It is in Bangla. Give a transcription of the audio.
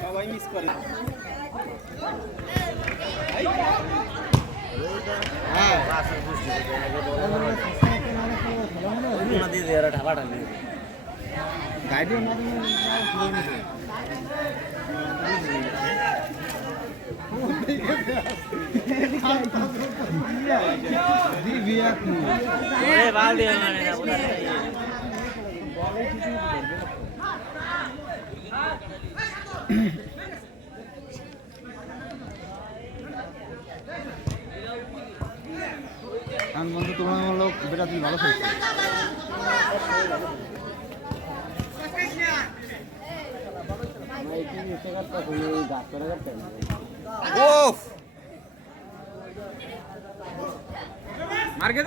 সবাই মিস করে। গাড়ি দিবিয়া আমি বন্ধু তোমার হলো বেটা তুমি ভালো খেলছো। ওফ মার কে